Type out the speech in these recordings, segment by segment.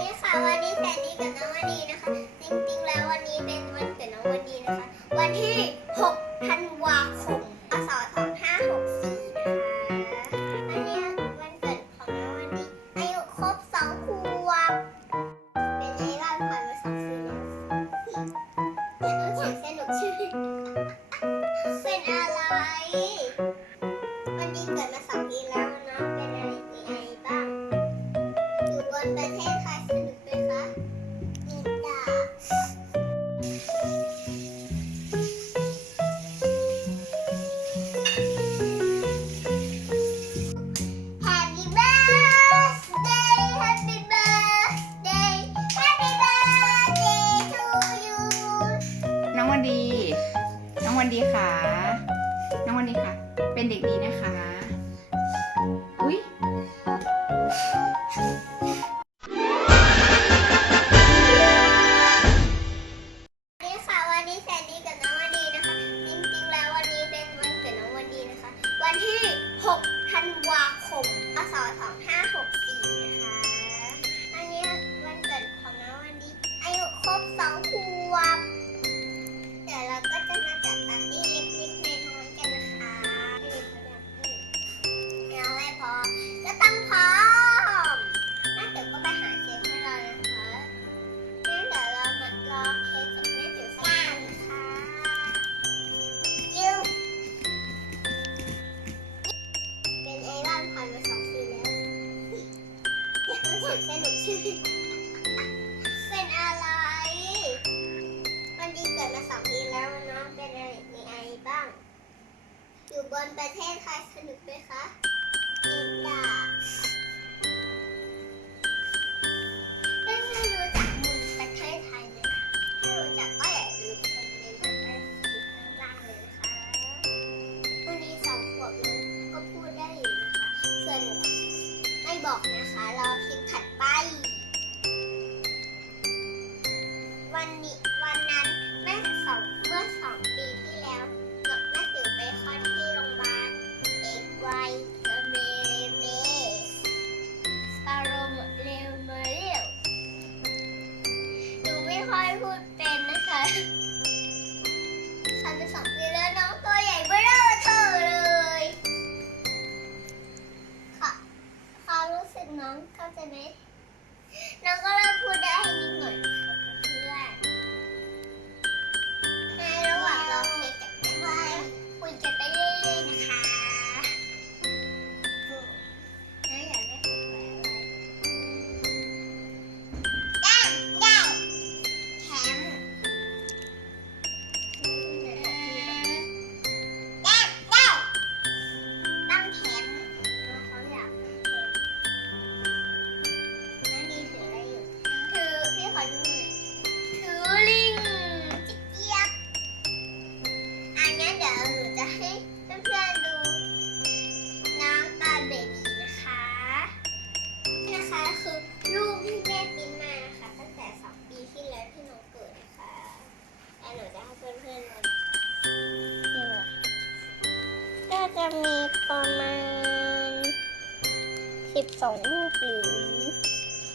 ดีค่ะวันนี้แซนดี้กับน้องวันดีนะคะ จริงๆแล้ววันนี้เป็นวันเกิดน้องวันดีนะคะ วันที่6ธันวาคมพศ2564นะคะวันนี้วันเกิดของน้องวันดีอายุครบ2ขวบเป็นไงบ้าผ่อนมาสองสี่นุกแต่รู้สึกสนุกใช่ไหมเป็นอะไร วันดีเกิดมาสองปีแล้วนะเป็น วันดี น้องวันดีค่ะ น้องวันดีค่ะ เป็นเด็กดีนะคะ 谢谢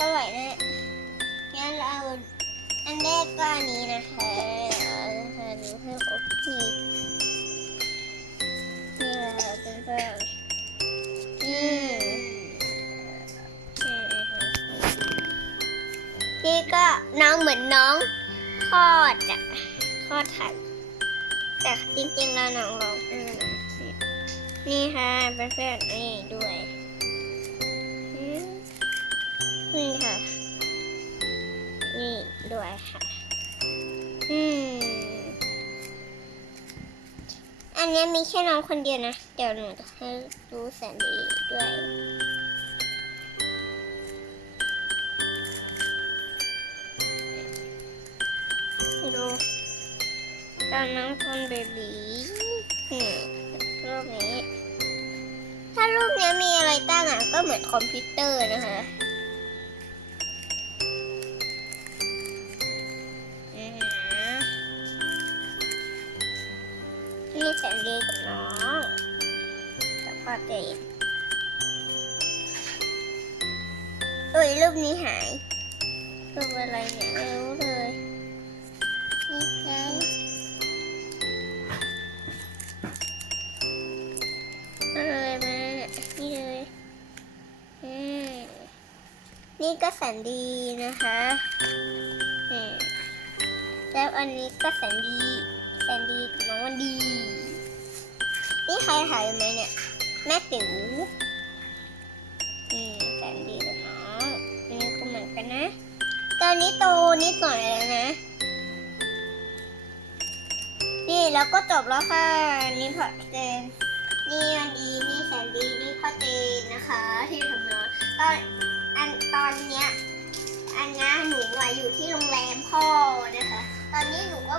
อร่อยแน่งั้นเราอันแรกก็อันนี้นะคะเอาค่ะดูให้ครบทีนี่แหละเพื่อนอืมนี่ก็น้องเหมือนน้องคลอดอะคลอดไข่แต่จริงๆแล้วน้องร้องไนี่ค่ะเป็นแฟนนี่ด้วย นี่ค่ะ นี่ด้วยค่ะ อืม อันนี้มีแค่น้องคนเดียวนะ เดี๋ยวหนูจะให้ดูแสนดีด้วยดูตอนน้องคนเบบี้รูปนี้ ถ้ารูปนี้มีอะไรตั้งอะก็เหมือนคอมพิวเตอร์นะคะ เลยโอ้ยรูปนี้หายรูปอะไรเนี่ยไม่รู้เลยนี่ไงเลยมานี่เลยนี่ก็แสนดีนะคะแล้วอันนี้ก็แสนดีแสนดีน้องวันดี นี่ใครถ่ายไหมเนี่ย แม่ติ๋วอืมแสนดีกับน้องอันนี้ก็เหมือนกันนะ ตอนนี้โตนิดหน่อยแล้วนะ นี่แล้วก็จบแล้วค่ะ นี่พ่อเจนนี่วันดีนี่แสนดีนี่พ่อเจนนะคะ ที่ทำงานตอนอันตอนเนี้ยอันเนี้ยหนูอยู่ที่โรงแรมพ่อนะคะ ตอนนี้หนูก็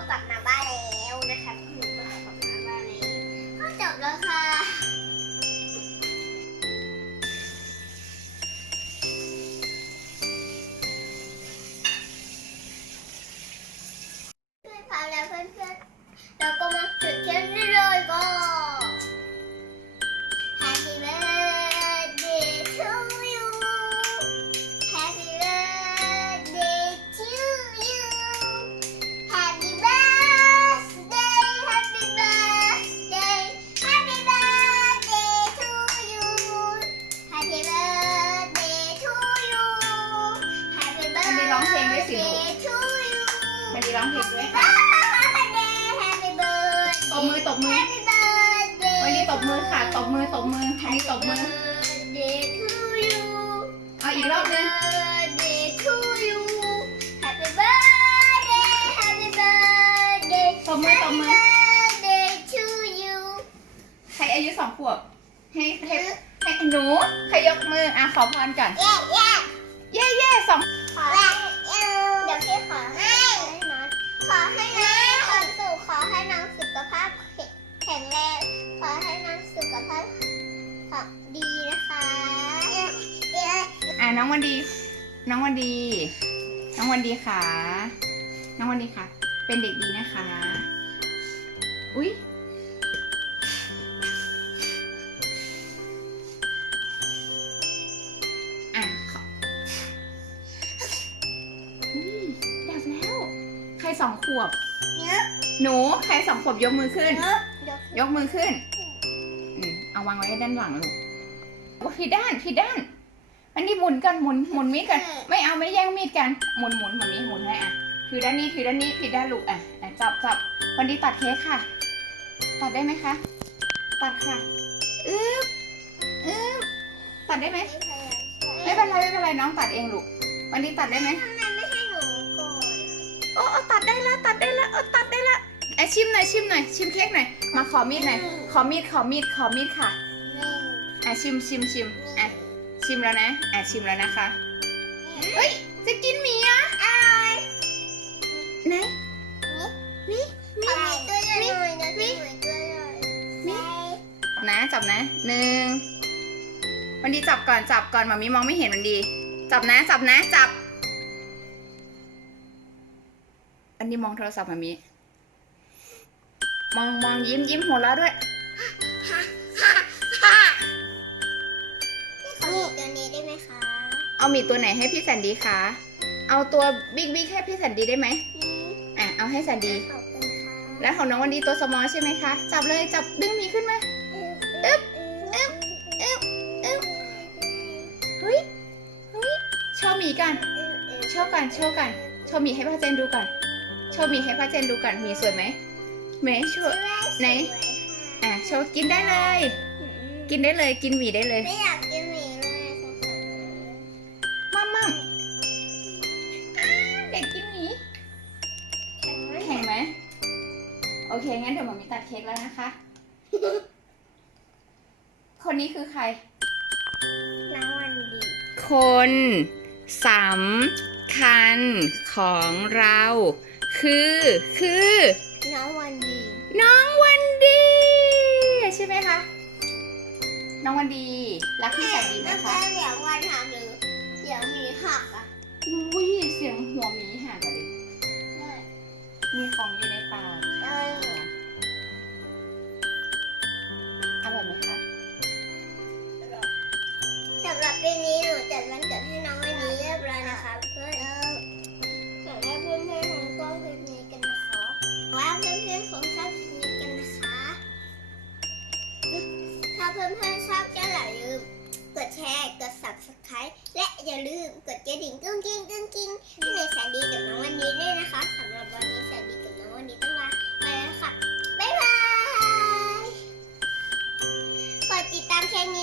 ตบมือค่ะตบมือตบมือวันนี้ตบมือ birthday to you เอาอีกรอบนึง birthday to you Happy birthday Happy birthday ตบมือตบมือ Happy birthday to you ใครอายุสองขวบให้ให้ให้หนูใครยกมืออะขอพรก่อน เย้เย้เย่เย่สอง ขอให้เดี๋ยวพี่ขอให้น้องขอให้ ดีนะคะอะน้องวันดี น้องวันดี น้องวันดีค่ะ น้องวันดีค่ะ เป็นเด็กดีนะคะ อุ๊ยอะขออุ๊ยดับแล้วใครสองขวบเยอะหนู ใครสองขวบยกมือขึ้นเยอะเดี๋ยวยกมือขึ้นอืม เอาวางไว้ด้านหลังลูกว่าผิดด้านผิดด้าน อันนี้หมุนกันหมุนหมุนมีดกัน ไม่เอาไม่แย่งมีดกันหมุนหมุนแบบนี้หมุนให้อะถือด้านนี้ถือด้านนี้ผิดด้านลูกอะอะจับจับวันนี้ตัดเค้กค่ะ ตัดได้ไหมคะ ตัดค่ะอึ๊บอึ๊บตัดได้ไหมไม่เป็นไรไม่เป็นไรน้องตัดเองลูกวันนี้ตัดได้ไหมทำไมไม่ให้หนูก่อนโอ้โอ้ตัดได้แล้วตัดได้แล้วโอ้ตัดได้แล้วอะชิมหน่อยชิมหน่อยชิมเค้กหน่อยมาขอมีดหน่อยข อมีดขอมีดขอมีดค่ะ อะชิมชิมชิมอะชิมแล้วนะ อะชิมแล้วนะคะ เฮ้ย จะกินหมีอะอายไหนนี่นี่ตัวใหญ่หน่อยนะตัวใหญ่ตัวใหญ่นี่จับนะจับนะหนึ่งวันดีจับก่อนจับก่อนหมามีมองไม่เห็นวันดี จับนะจับนะจับ อันนี้มองโทรศัพท์หมามีมองมองยิ้มยิ้มหัวเราะด้วย เอาหมีตัวไหนให้พี่แสนดีคะ เอาตัวบิ๊กบิ๊กให้พี่แสนดีได้ไหมอะเอาให้แสนดี ขอบคุณค่ะแล้วของน้องวันดีตัวสมอลใช่ไหมคะ จับเลยจับดึงหมีขึ้นมา อึ๊บอึ๊บอึ๊บอึ๊บ เฮ้ยเฮ้ยโชว์หมีกันโชว์กันโชว์กันโชว์หมีให้พ่อเจนดูก่อนโชว์หมีให้พ่อเจนดูก่อนหมีสวยไหมไหมโชว์ ไหน อะโชว์กินได้เลย กินได้เลยกินหมีได้เลย ไม่อยาก เคงั้นเดี๋ยวหมามีตัดเค้กแล้วนะคะ คนนี้คือใคร น้องวันดี คนสำคัญของเรา คือคือ น้องวันดี น้องวันดี ใช่ไหมคะ น้องวันดี รักพี่แสนดีไหมแล้วคะ เสียงวันหักหรือเสียงหมีหักอะ อุ้ยเสียงหัวหมีหักอะดิ มีของอยู่ในปาก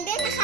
ด้วยนะคะ